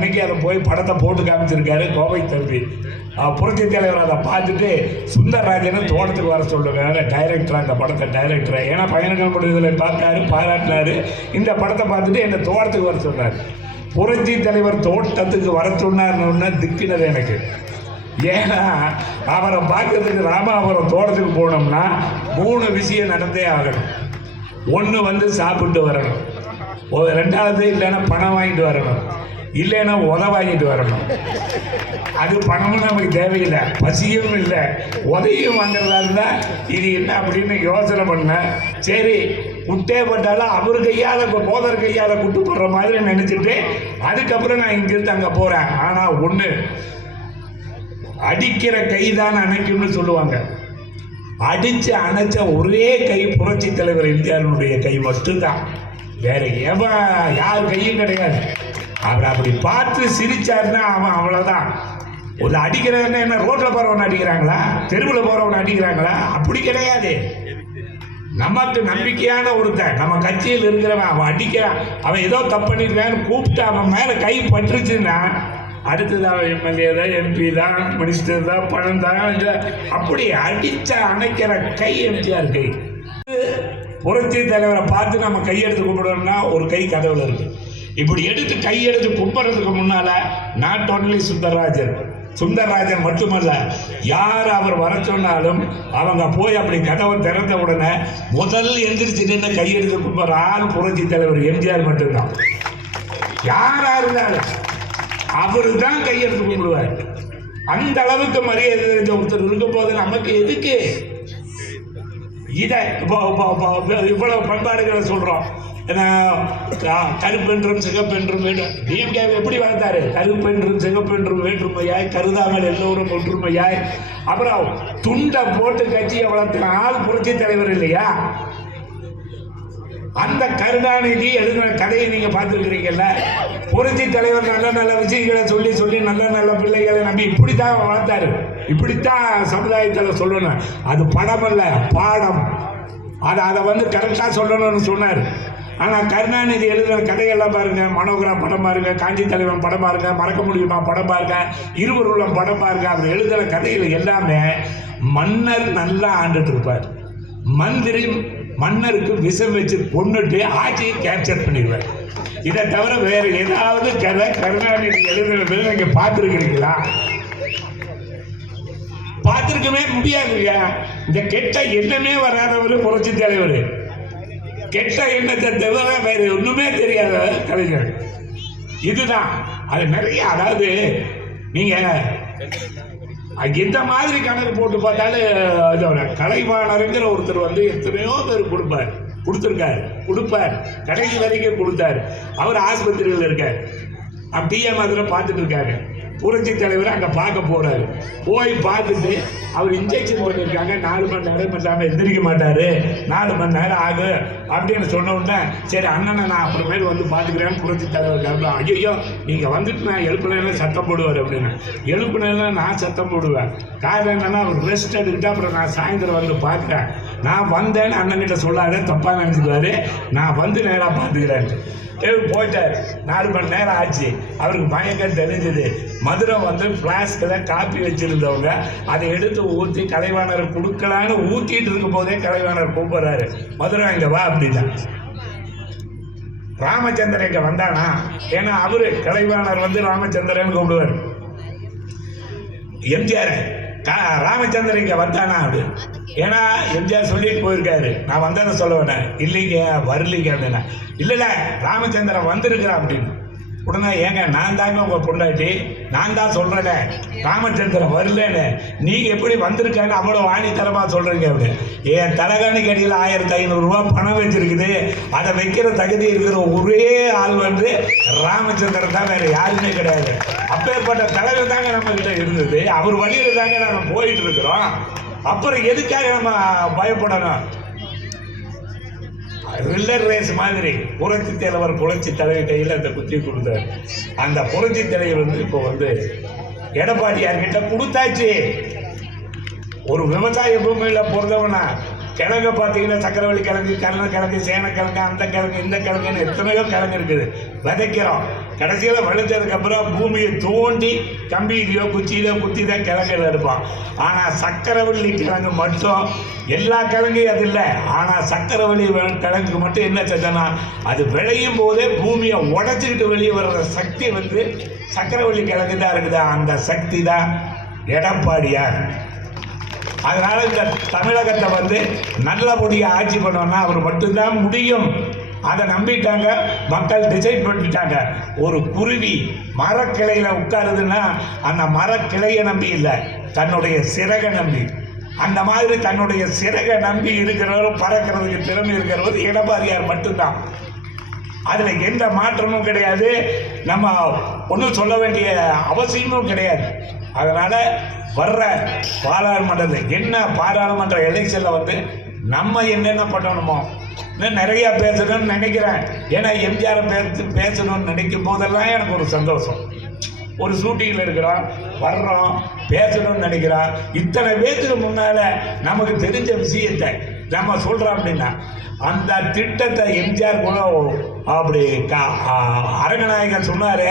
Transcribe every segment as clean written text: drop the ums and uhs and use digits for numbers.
அன்னைக்கு அதை போய் படத்தை போட்டு காமிச்சிருக்காரு கோவை தம்பி. புரட்சி தலைவர் அதை பார்த்துட்டு சுந்தரராஜனை தோட்டத்துக்கு வர சொல்லுறாரு டைரக்டர், அந்த படத்தை டைரக்டர். ஏன்னா பயணங்கள் முடிவுதில் பார்த்தாரு, பாராட்டினாரு. இந்த படத்தை பார்த்துட்டு என்னை தோட்டத்துக்கு வர சொன்னார். புரட்சி தலைவர் தோட்டத்துக்கு வர சொன்னார்னு திக்கினது எனக்கு. ஏன்னா அவரை பார்க்கறதுக்கு ராமாபுரம் தோட்டத்துக்கு போனோம்னா 3 விஷயம் நடந்தே ஆகணும். ஒன்று சாப்பிட்டு வரணும், ரெண்டாவது இல்லைன்னா பணம் வாங்கிட்டு வரணும், இல்லைன்னா வாங்கிட்டு வரணும். அது பணமும் நமக்கு தேவையில்லை, பசியும் இல்லை, உதவியும் வாங்குறதா இருந்தால் இது என்ன அப்படின்னு யோசனை பண்ண. சரி குட்டே பட்டாலும் அவர் கையால் போதர் கையால் குட்டு போடுற மாதிரி நினச்சிட்டு அதுக்கப்புறம் நான் இங்கிருந்து அங்கே போகிறேன். ஆனால் ஒன்று, அடிக்கிற கை தான் அணைக்கும்னு சொல்லுவாங்க. அடித்து அணைச்ச ஒரே கை புரட்சி தலைவர் எம்ஜிஆருடைய கை மட்டும்தான், வேற யார் கையும் கிடையாது. அவர் அப்படி பார்த்து சிரிச்சாருன்னா அவன் அவ்வளோதான். ஒரு அடிக்கிறவன என்ன ரோட்டில் போகிறவன் அடிக்கிறாங்களா, தெருவில் போகிறவன் அடிக்கிறாங்களா? அப்படி கிடையாது. நமக்கு நம்பிக்கையான ஒருத்தன் நம்ம கட்சியில் இருக்கிறவன் அவன் அடிக்கிறான், அவன் ஏதோ தப்பு பண்ணிருக்கான்னு கூப்பிட்டு அவன் மேலே கை பட்டுருச்சுன்னா அடுத்தது அவன் எம்எல்ஏ தான், எம்பி தான், மினிஸ்டர் தான், பணம் தான். அப்படி அடிச்ச அணைக்கிற கை எம்ஜிஆர் கை. புரட்சி தலைவரை பார்த்து நம்ம கையெடுத்து கும்பிடணும்னா ஒரு கை கதவுல இருக்கு. இப்படி எடுத்து கையெடுத்து கும்பிட்றதுக்கு முன்னால நாட் ஒன்லி சுந்தரராஜன் மட்டுமல்ல, யார் அவர் வர சொன்னாலும் அவங்க போய் அப்படி கதவை திறந்த உடனே முதல் எந்திரிச்சு நின்று கையெடுத்து கும்பிட்ற ஆள் புரட்சி தலைவர் எம்ஜிஆர் மட்டும்தான். யாரா இருந்தாலும் அவரு தான் கையெடுத்து கும்பிடுவார். அந்த அளவுக்கு மரியாதை தெரிஞ்ச ஒருத்தர் இருக்கும் போது நமக்கு எதுக்கு இதை இவ்வளவு பண்பாடுகளை சொல்றோம்? கருப்பென்றும் சிகப்பென்றும் வேண்டும். டிஎம்கே எப்படி வளர்த்தாரு? கருப்பென்றும் சிகப்பென்றும் வேற்றுமையாய் கருதாமல் எல்லோரும் ஒற்றுமையாய். அப்புறம் துண்டை போட்டு கட்சியை வளர்த்தின ஆள் புரட்சி தலைவர் இல்லையா? அந்த கருணாநிதி எழுதின கதையை நீங்க பார்த்துருக்கிறீங்கல்ல. புரட்சி தலைவர் நல்ல நல்ல விஷயங்களை சொல்லி சொல்லி நல்ல நல்ல பிள்ளைகளை நம்பி இப்படித்தான் வளர்த்தாரு. இப்படித்தான் சமுதாயத்தில் சொல்லணும். அது படம் அல்ல, பாடம். அதை கரெக்டாக சொல்லணும்னு சொன்னார். ஆனால் கருணாநிதி எழுதுகிற கதையெல்லாம் பாருங்க, மனோகரா படம் பாருங்க, காஞ்சி தலைவன் படம் பாருங்க, மறக்க முடியுமா படம் பாருங்க, இருவருள்ளம் படம் பாருங்க. அவர் எழுதுகிற கதைகள் எல்லாமே மன்னர் நல்லா ஆண்டுட்டு இருப்பார். மந்திரி மன்னருக்கு விஷம் வச்சு கொண்டுட்டு ஆட்சியை கேப்சர் பண்ணிடுவார். இதை தவிர வேற ஏதாவது கதை கருணாநிதி எழுதுறது நீங்க பார்த்துருக்கிறீங்களா? பார்த்துருக்கவே முடியாதுங்க. இந்த கெட்ட எண்ணமே வராதவர் புரட்சி தலைவர். கெட்ட எண்ணத்தை தவிர வேற ஒண்ணுமே தெரியாத கலைஞர். இதுதான் அது நிறைய. அதாவது நீங்க எந்த மாதிரி கணக்கு போட்டு பார்த்தாலும் கலைவாணருங்கிற ஒருத்தர் எத்தனையோ பேர் கொடுப்பார், கடைசி வரைக்கும் கொடுத்தார். அவர் ஆஸ்பத்திரியில் இருக்கார், டிஎம் அதில் பார்த்துட்டு இருக்காரு. புரட்சி தலைவர் அங்கே பார்க்க போறாரு. போய் பார்த்துட்டு அவர் இன்ஜெக்ஷன் பண்ணியிருக்காங்க, 4 மணி நேரம் இல்லாமல் எந்திரிக்க மாட்டாரு, 4 மணி நேரம் ஆகும் அப்படின்னு சொன்ன உடனே சரி அண்ணனை நான் அப்புறமேல் பார்த்துக்கிறேன்னு புரட்சி தலைவர் கிளம்பலாம். ஐயோ நீங்கள் வந்துட்டு நான் எழுப்புனா சத்தம் போடுவார் அப்படின்னு. எழுப்புனா நான் சத்தம் போடுவேன். காரணம் என்னன்னா அவர் ரெஸ்ட் எடுத்துட்டு அப்புறம் நான் சாயந்தரம் பார்க்குறேன். நான் வந்தேன்னு அண்ணன்கிட்ட சொல்லாத, தப்பாக நினச்சிக்குவாரு. நான் நேராக பார்த்துக்கிறேன். போயிட்டார். 4 மணி நேரம் ஆச்சு. அவருக்கு பயங்கரம் தெரிஞ்சது. மதுரை பிளாஸ்கில் காப்பி வச்சிருந்தவங்க அதை எடுத்து ஊற்றி கலைவாணரை கொடுக்கலான்னு ஊற்றிட்டு இருக்கும் போதே கலைவாணர் கூப்பிடுறாரு, மதுரை இங்க வா அப்படின்னா. ராமச்சந்திரன் இங்க வந்தானா? ஏன்னா அவரு கலைவாணர் ராமச்சந்திரன் கூப்பிடுவார். எம்ஜிஆர் ராமச்சந்திரன் இங்க வந்தானா அப்படி? ஏன்னா எம்ஜிஆர் சொல்லிட்டு போயிருக்காரு, நான் வந்தேன்னு சொல்ல வேணேன், இல்லைங்க வரலீங்க அப்படின்னா. இல்லைல்ல ராமச்சந்திரன் வந்திருக்கிறான் அப்படின்னு. உடனே ஏங்க நான் தாங்க உங்க பொண்டாட்டி, நான் தான் சொல்றேன் ராமச்சந்திரன் வரலன்னு, நீங்க எப்படி வந்திருக்கான்னு அவ்வளவு ஆணித்தரமா சொல்றீங்க அப்படி. என் தலைகாணிக்கு அடியில் 1500 ரூபாய் பணம் வச்சிருக்குது, அதை வைக்கிற தகுதி இருக்கிற ஒரே ஆள் ராமச்சந்திரன் தான், வேற யாருமே கிடையாது. அப்பேற்பட்ட தலைவர் தாங்க நம்ம கிட்ட இருந்தது. அவர் வழியில தாங்க நம்ம போயிட்டு இருக்கிறோம். அப்புறம் எதுக்காக நம்ம பயப்படணும்? ரில்லர் ரேஸ் மாதிரி புரட்சி தலைவர் புரட்சி தலைவர் கையில் அந்த குத்தி கொடுத்தார். அந்த புரட்சி தலைவர் இப்போ எடப்பாடியார்கிட்ட கொடுத்தாச்சு. ஒரு விவசாய பூமியில பொறுத்தவனா கிழங்கு பார்த்தீங்கன்னா சக்கரவள்ளி கிழங்கு, கருணக்கிழங்கு, சேனக்கிழங்கு, அந்த கிழங்கு, இந்த கிழங்குன்னு எத்தனையோ கிழங்கு இருக்குது. விதைக்கிறோம். கடைசியில் விளைஞ்சதுக்கப்புறம் பூமியை தோண்டி கம்பியிலையோ குச்சியிலையோ குத்தி தான் கிழங்குல எடுப்பான். ஆனால் சக்கரவள்ளி கிழங்கு மட்டும் எல்லா கிழங்கையும் அது இல்லை. ஆனால் சக்கரவள்ளி கிழங்குக்கு மட்டும் என்ன செஞ்சனா அது விளையும் போதே பூமியை உடச்சிக்கிட்டு வெளியே வர்ற சக்தி வந்து சக்கரவள்ளி கிழங்கு தான் இருக்குதா. அந்த சக்தி தான் எடப்பாடியார். அதனால இந்த தமிழகத்தை வந்து நல்லபடியாக ஆட்சி பண்ணோம்னா அவர் மட்டும்தான் முடியும். அதை நம்பிட்டாங்க மக்கள், டிசைட் பண்ணிட்டாங்க. ஒரு குருவி மரக்கிளையில் உட்காருதுன்னா அந்த மரக்கிளையை நம்பி இல்லை, தன்னுடைய சிறகை நம்பி. அந்த மாதிரி தன்னுடைய சிறகை நம்பி இருக்கிறவரும் பறக்கிறதுக்கு திறமை இருக்கிறவர் எடப்பாடியார் மட்டும்தான். அதில் எந்த மாற்றமும் கிடையாது. நம்ம ஒன்றும் சொல்ல வேண்டிய அவசியமும் கிடையாது. அதனால் வர்ற பாராளுமன்ற எலெக்ஷனில் வந்து நம்ம என்னென்ன பண்ணணுமோ இன்னும் நிறையா பேசணும்னு நினைக்கிறேன். ஏன்னா எம்ஜிஆரை பேசணும்னு நினைக்கும் போதெல்லாம் எனக்கு ஒரு சந்தோஷம். ஒரு ஷூட்டிங்கில் இருக்கிறோம், வர்றோம், பேசணும்னு நினைக்கிறோம். இத்தனை பேருக்கு முன்னால் நமக்கு தெரிஞ்ச விஷயத்தை நம்ம சொல்கிறோம் அப்படின்னா அந்த திட்டத்தை எம்ஜிஆர் கூட அப்படி அரங்கநாயகன் சொன்னார்,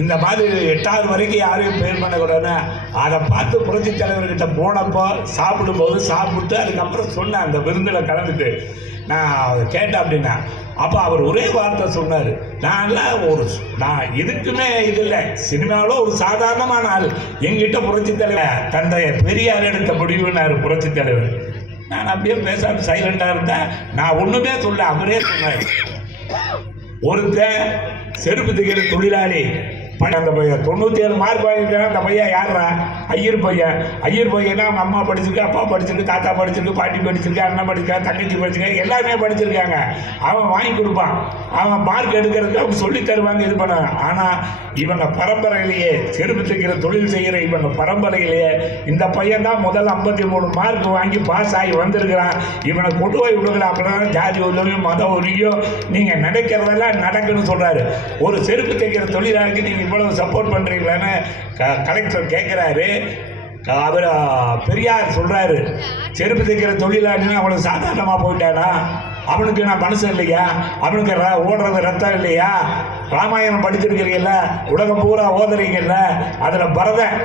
இந்த மாதிரி 8வது வரைக்கும் யாரையும் பெயர் பண்ணக்கூடாதுன்னு. அதை பார்த்து புரட்சித் தலைவர்கிட்ட போனப்போ சாப்பிடும்போது சாப்பிட்டு அதுக்கப்புறம் சொன்னேன், அந்த விருந்தில் கலந்துட்டு நான் கேட்டேன் அப்படின்னா. அப்போ அவர் ஒரே வார்த்தை சொன்னார், நான் எதுக்குமே இது இல்லை, சினிமாவில் ஒரு சாதாரணமான ஆள், எங்கிட்ட புரட்சித் தலைவர் தந்தைய பெரியார் எடுத்த முடிவுன்னாரு புரட்சித் தலைவர். நான் அப்படியே பேசாமல் சைலண்டாக இருந்தேன். நான் ஒன்றுமே சொல்ல, அவரே சொன்னார். ஒருத்தன் செருப்பு தைக்கிற தொழிலாளி, அந்த பையன் 97 மார்க் வாங்கியிருக்கான். அந்த பையன் யாரா? ஐயர் பையன். ஐயர் பையனா அவங்க அம்மா படிச்சிருக்கு, அப்பா படிச்சிருக்கு, தாத்தா படிச்சிருக்கு, பாட்டி படிச்சிருக்கு, அண்ணன் படிச்சிருக்கான், தங்கச்சி படிச்சிருக்காங்க, எல்லாருமே படிச்சிருக்காங்க. அவன் வாங்கி கொடுப்பான், அவன் மார்க் எடுக்கிறதுக்கு அவங்க சொல்லி தருவாங்க, இது பண்ணாங்க. ஆனால் இவங்க பரம்பரையிலேயே செருப்பு தைக்கிற தொழில் செய்கிற இவங்க பரம்பரையிலேயே இந்த பையன் தான் முதல்ல 53 மார்க் வாங்கி பாஸ் ஆகி வந்திருக்கிறான். இவனை கொண்டு போய் விடுக்கலாம். அப்படின்னா ஜாதி உதவியும் மத உரியும் நீங்கள் நினைக்கிறதெல்லாம் நடக்குன்னு சொல்கிறாரு. ஒரு செருப்பு தைக்கிற தொழிலாளிக்கு நீங்கள் இவ்வளவு சப்போர்ட் பண்ணுறீங்களான்னு கலெக்டர் கேட்குறாரு. அவர் பெரியார் சொல்கிறாரு, செருப்பு தைக்கிற தொழிலாளின்னு அவனுக்கு சாதாரணமாக போயிட்டானா? அவனுக்கு நான் மனுஷன் இல்லையா? அவனுக்கு ஓடுறது ரத்தம் இல்லையா? ராமாயணம் படிச்சிருக்கிறீங்கல்ல, உலகம் பூரா ஓதுறீங்கல்ல, அதில் பரதன்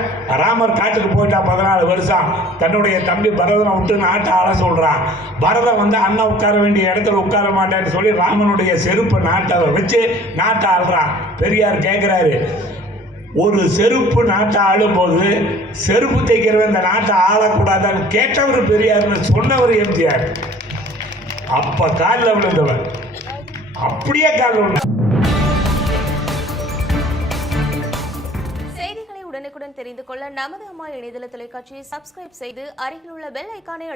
ராமர் காட்டுக்கு போயிட்டா 14 வருஷம், தன்னுடைய தம்பி பரதனை விட்டு நாட்டை ஆள சொல்கிறான். பரதன் வந்து அண்ணன் உட்கார வேண்டிய இடத்துல உட்கார மாட்டேன்னு சொல்லி ராமனுடைய செருப்பை நாட்டை வச்சு நாட்டை ஆள்றான். பெரியார் கேட்குறாரு, ஒரு செருப்பு நாட்டை ஆளும்போது செருப்பு தைக்கிறவன் இந்த நாட்டை ஆளக்கூடாதான்னு கேட்டவர் பெரியார்னு சொன்னவர் எம்ஜிஆர். அப்ப காலில் விழுந்தவர் அப்படியே காலில் விழுந்த. செய்திகளை உடனுக்குடன் தெரிந்து கொள்ள நமது அம்மா இணையதள தொலைக்காட்சியை சப்ஸ்கிரைப் செய்து அருகில் உள்ள பெல் ஐகானை